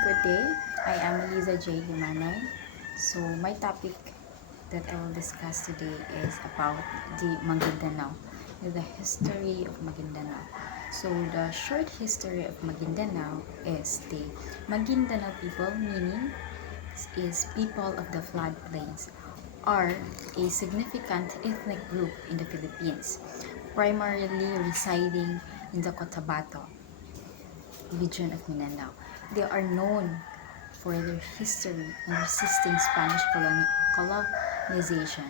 Good day. I am ALIZA Jade M. So my topic that I will discuss today is about the Maguindanao, the history of Maguindanao. So the short history of Maguindanao is the Maguindanao people, meaning is people of the floodplains, are a significant ethnic group in the Philippines, primarily residing in the Cotabato region of Mindanao. They are known for their history in resisting Spanish colonization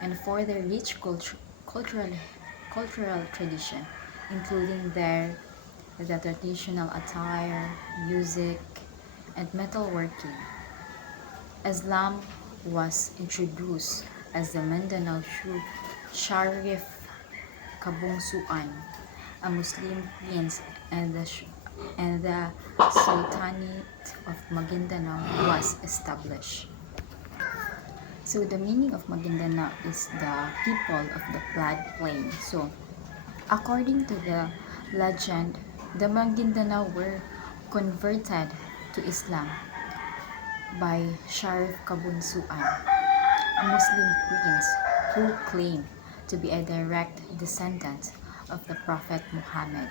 and for their rich cultural tradition, including the traditional attire, music, and metalworking. Islam was introduced as the Mindanao Sharif Kabungsuan, a Muslim prince, and the Sultanate of Maguindanao was established. So the meaning of Maguindanao is the people of the floodplain. So according to the legend, the Maguindanao were converted to Islam by Sharif Kabunsuan, a Muslim prince who claimed to be a direct descendant of the Prophet Muhammad.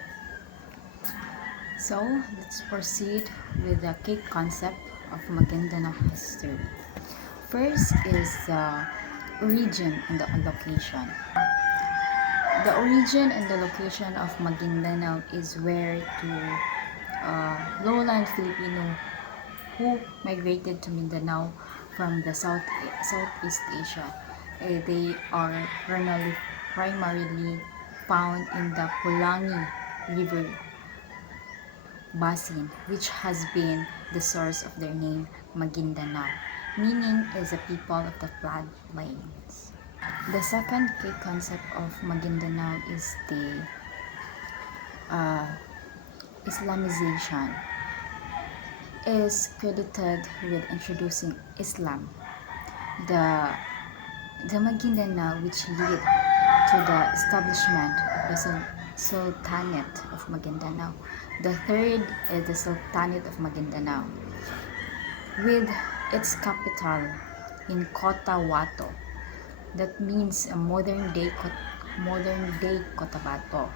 So let's proceed with the key concept of Maguindanao history. First is the origin and the location. The origin and the location of Maguindanao is where to lowland Filipino who migrated to Mindanao from the Southeast Asia. They are primarily found in the Pulangi River basin, which has been the source of their name Maguindanao, meaning is a people of the floodplains. The second key concept of Maguindanao is the uh, Islamization. Is credited with introducing Islam. The the Maguindanao, which led to the establishment of the Sultanate of Maguindanao. The third is the Sultanate of Maguindanao, with its capital in Cotabato. That means a modern day Cotabato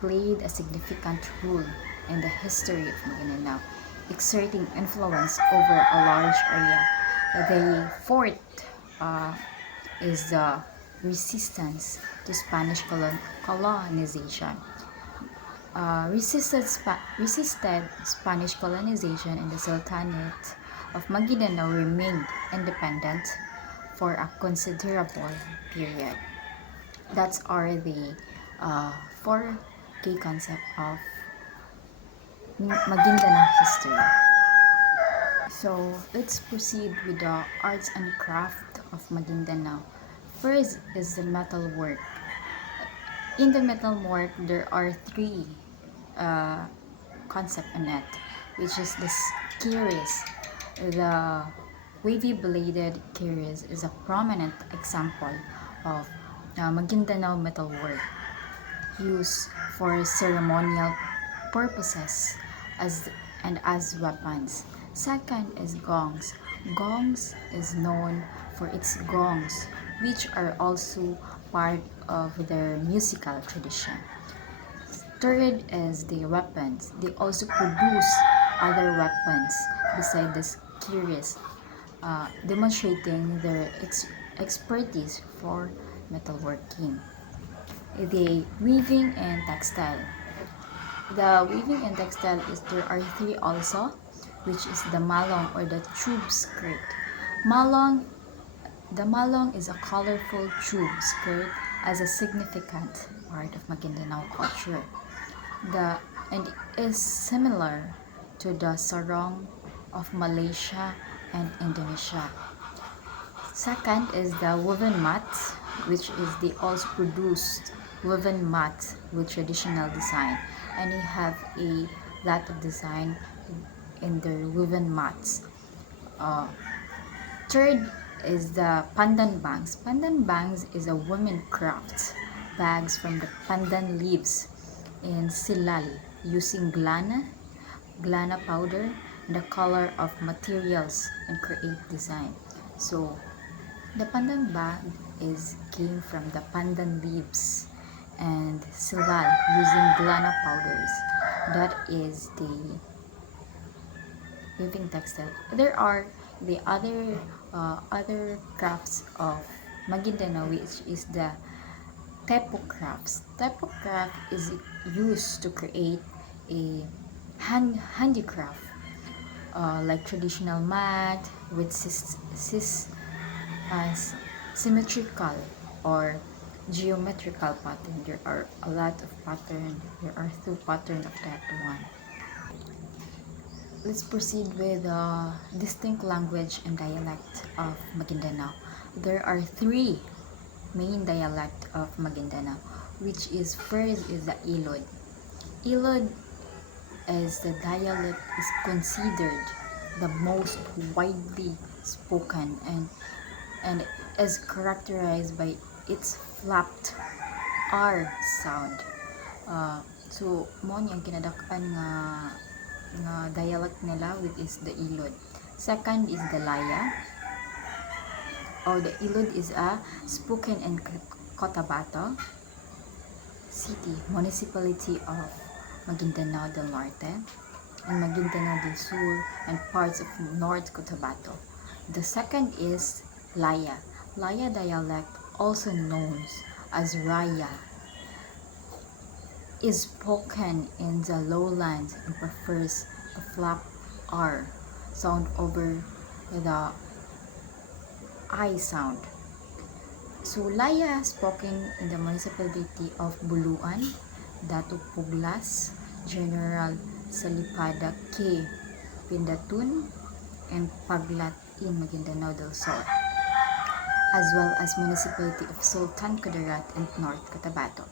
played a significant role in the history of Mindanao, exerting influence over a large area. The fourth uh, is the resistance to Spanish colonization. Resisted Spanish colonization, and the Sultanate of Maguindanao remained independent for a considerable period. That's are the four key concepts of Maguindanao history. So let's proceed with the arts and craft of Maguindanao. First is the metalwork. In the metalwork, there are three uh, concepts in it, which is the keris. The wavy bladed keris is a prominent example of Maguindanao metalwork used for ceremonial purposes as as weapons. Second is gongs. Gongs is known for its gongs, which are also part of their musical tradition. Third is the weapons. They also produce other weapons beside the keris, demonstrating their expertise for metalworking. The weaving and textile. The weaving and textile is there are three also, which is the malong or the tube skirt. Malong, the malong is a colorful tube skirt as a significant part of Maguindanao culture. The and is similar to the sarong of Malaysia and Indonesia. Second is the woven mat, which is the also produced woven mat with traditional design, and they have a lot of design in their woven mats. Uh, Third is the pandan bags. Pandan bags is a women craft bags from the pandan leaves in silal using glana powder the color of materials, and create design. So the pandan bag came from the pandan leaves and silal using glana powders. That is the weaving textile. There are the other crafts of Maguindanao, which is the tepo crafts. Tepo craft is used to create a handicraft, like traditional mat with as symmetrical or geometrical pattern. There are a lot of pattern. There are two pattern of that one. Let's proceed with the distinct language and dialect of Maguindanao. There are three main dialect of Maguindanao, which is first is the Ilod. Ilod as the dialect is considered the most widely spoken and is characterized by its flapped R sound. So mo ni ang kinadak-an nga dialect nila, which is the Ilod. Second is the Laya, or the Ilod is a spoken in Cotabato City, municipality of Maguindanao del Norte and Maguindanao del Sur and parts of North Cotabato. The second is Laya. Laya dialect, also known as Raya, is spoken in the lowlands and prefers the flap R sound over the I sound. So Laya spoken in the municipality of Buluan, Dato Puglas, General Salipada K. Pindatun, and Paglat in Maguindanao del Sur, as well as municipality of Sultan Kudarat and North Cotabato.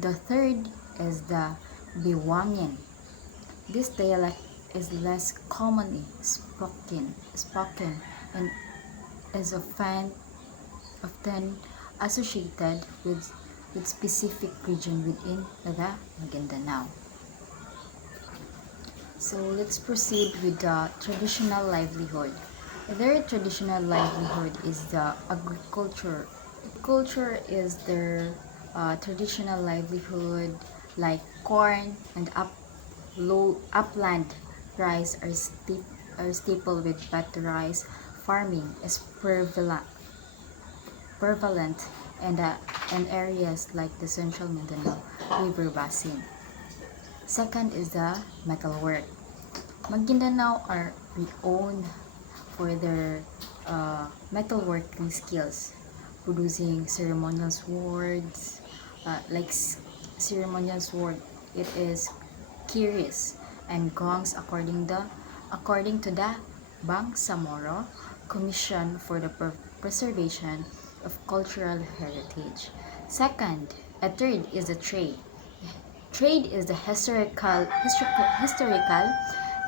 The third is the Biwangin. This dialect is less commonly spoken and is often associated with specific region within the Maguindanao. So let's proceed with the traditional livelihood. Their traditional livelihood is the agriculture. Agriculture is their traditional livelihood, like corn and upland rice are staple, with but rice farming is prevalent in areas like the central Mindanao River Basin. Second is the metalwork. Maguindanao are renowned for their metalworking skills, producing ceremonial swords, ceremonial sword. It is kiris and gongs according to the Bangsamoro Commission for the Preservation of Cultural Heritage. A third is the trade. Trade is the historical.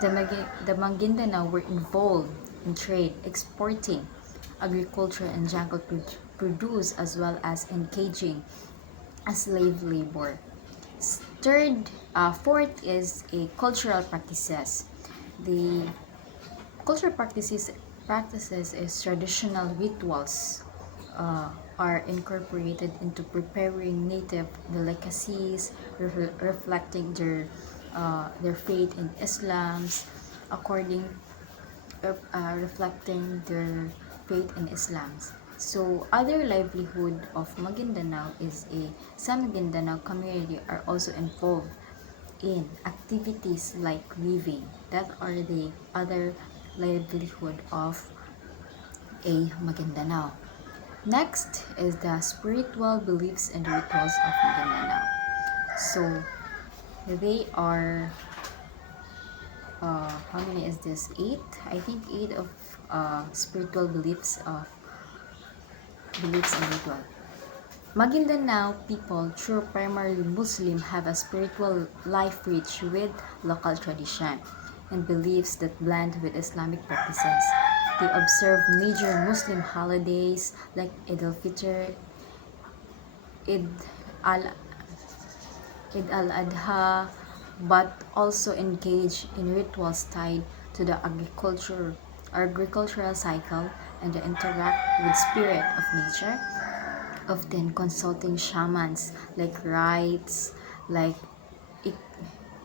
The Maguindanao were involved in trade, exporting agriculture and jungle produce, as well as engaging as slave labor. Fourth is a cultural practices. The cultural practices is traditional rituals are incorporated into preparing native delicacies, reflecting their faith in Islam's according reflecting their faith in Islam's. So other livelihood of Maguindanao is some Maguindanao community are also involved in activities like weaving. That are the other livelihood of a Maguindanao. Next is the spiritual beliefs and rituals of Mindanao. So they are how many is this? 8. I think 8 of spiritual beliefs and ritual. Maguindanao people, through primarily Muslim, have a spiritual life rich with local tradition and beliefs that blend with Islamic practices. They observe major Muslim holidays like Eid al-Fitr, Eid al- Eid al-Adha, but also engage in rituals tied to the agricultural cycle and the interact with spirit of nature, often consulting shamans like rites, like e-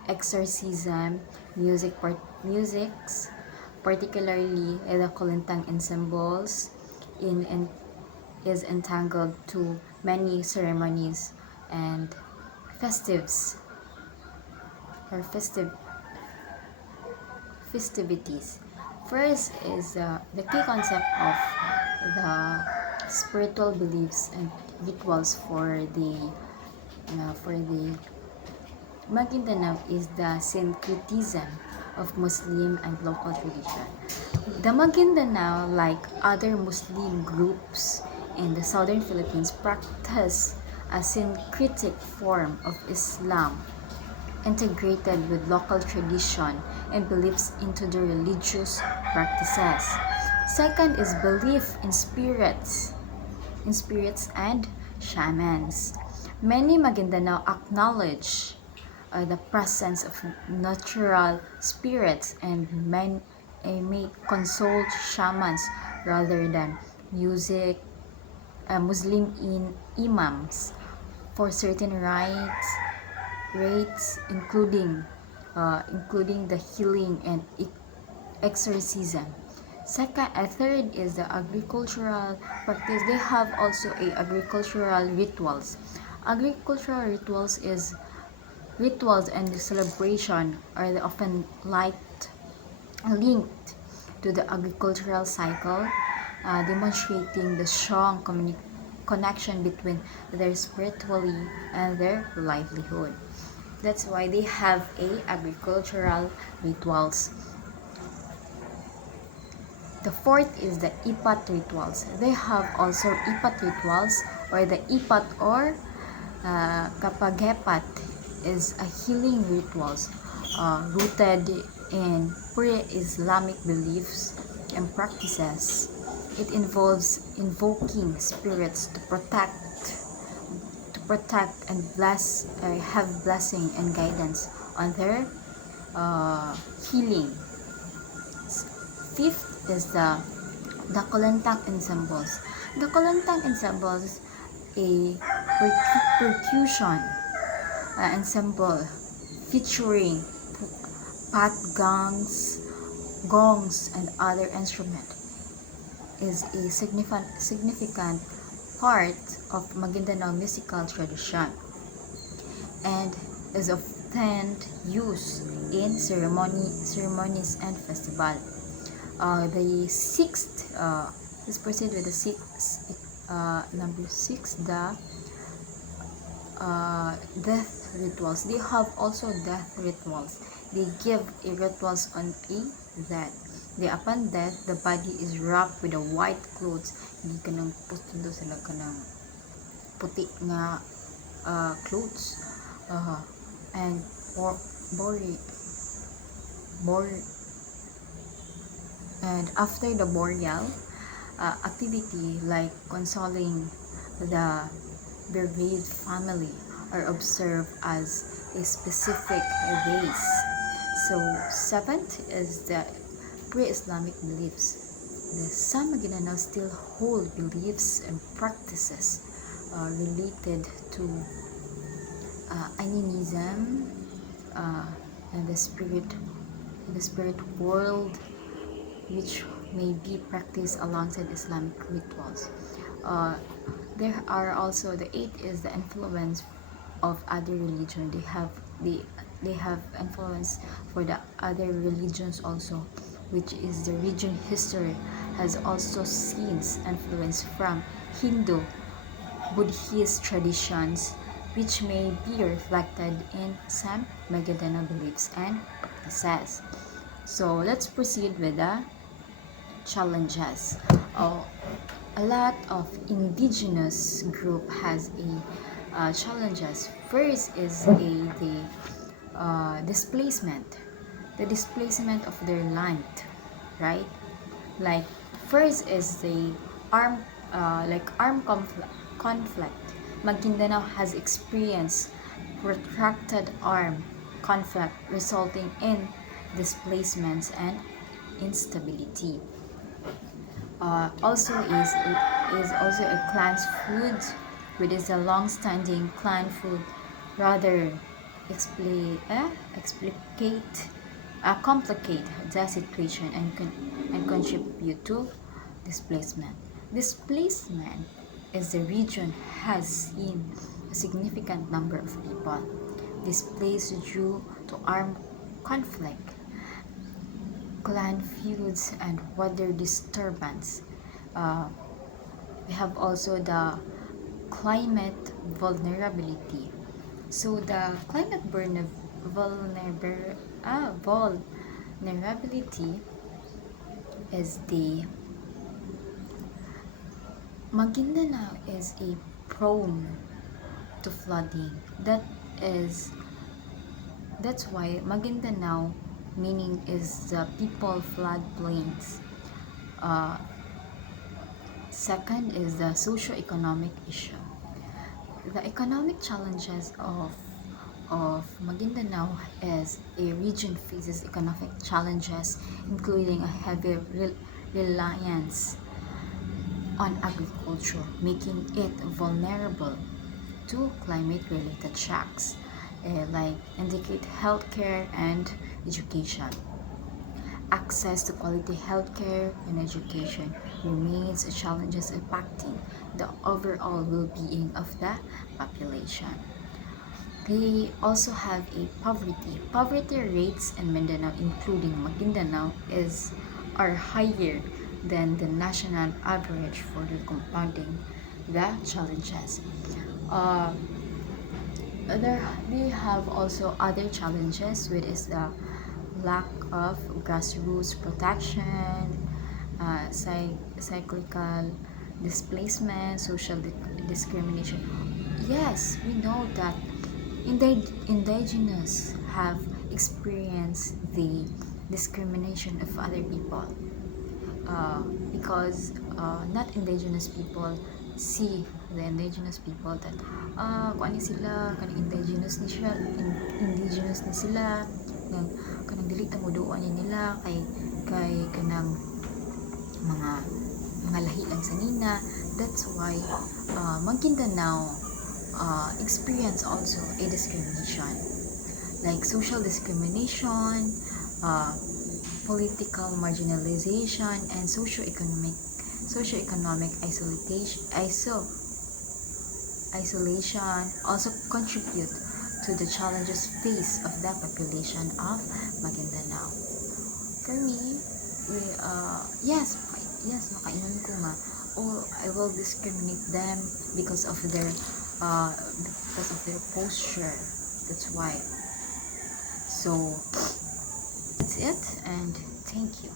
exorcism, musics, particularly the Kulintang ensembles, in is entangled to many ceremonies and festives or festivities. First is the key concept of the spiritual beliefs and rituals for the Maguindanao is the syncretism of Muslim and local tradition. The Maguindanao, like other Muslim groups in the southern Philippines, practice a syncretic form of Islam integrated with local tradition and beliefs into the religious practices. Second is belief in spirits and shamans. Many Maguindanao acknowledge the presence of natural spirits and may consult shamans rather than music Muslim imams for certain rites including the healing and exorcism. Third is the agricultural practice. They have also a agricultural rituals. Agricultural rituals and celebration are often linked to the agricultural cycle, demonstrating the strong connection between their spirituality and their livelihood. That's why they have a agricultural rituals. The fourth is the ipat rituals. They have also ipat rituals, or the ipat or kapagepat is a healing rituals rooted in pre-Islamic beliefs and practices. It involves invoking spirits to protect and have blessing and guidance on their healing. Fifth is the Kolentang ensembles. The Kolentang ensembles a percussion ensemble featuring pat gongs, and other instruments is a significant part of Maguindanao musical tradition and is often used in ceremonies and festival. The sixth, let's proceed with the number 6, the death rituals. They have also death rituals. They give a rituals on a death. Upon death, the body is wrapped with a white clothes. Hindi ka nang pusto sila ka ng puti nga clothes. And and after the burial activity like consoling the bereaved family are observed as a specific days. So seventh is the pre-Islamic beliefs. Some Maguindanao still hold beliefs and practices related to animism and the spirit world, which may be practiced alongside Islamic rituals. There are also the eighth is the influence of other religion. They have influence for the other religions also, which is the region history has also seen influence from Hindu, Buddhist traditions, which may be reflected in some Maguindanao beliefs and practices. So let's proceed with the challenges. A lot of indigenous group has a challenges. First is the displacement, of their land, right? Like first is the armed conflict. Maguindanao has experienced protracted armed conflict resulting in displacements and instability. Also is also a clan's food, which is a long-standing clan food, rather explicate complicate the situation and contribute to displacement. Displacement is the region has seen a significant number of people displaced due to armed conflict, clan feuds, and weather disturbance. Uh, we have also the climate vulnerability. So the vulnerability is the Maguindanao is a prone to flooding. Is that's why Maguindanao meaning is the people floodplains. Uh, Second is the socio-economic issue. The economic challenges of Maguindanao as a region faces economic challenges including a heavy reliance on agriculture, making it vulnerable to climate-related shocks like indicate healthcare and education. Access to quality healthcare and education remains a challenge impacting the overall well-being of the population. They also have a poverty. Poverty rates in Mindanao, including Maguindanao, are higher than the national average for the compounding the challenges. Uh, we have also other challenges, which is the lack of grassroots protection, cyclical displacement, social discrimination. Yes, we know that indigenous have experienced the discrimination of other people because not indigenous people see the indigenous people that kung ano sila kanang indigenous ni sila kanang dili ta moduan nila kay kanang mga lahi lang sa nina. That's why Maguindanao experience also a discrimination like social discrimination, political marginalization, and socio-economic isolation also contribute to the challenges faced of the population of Maguindanao. For me, makainon ko nga, or I will discriminate them because of their posture. That's why. So that's it, and thank you.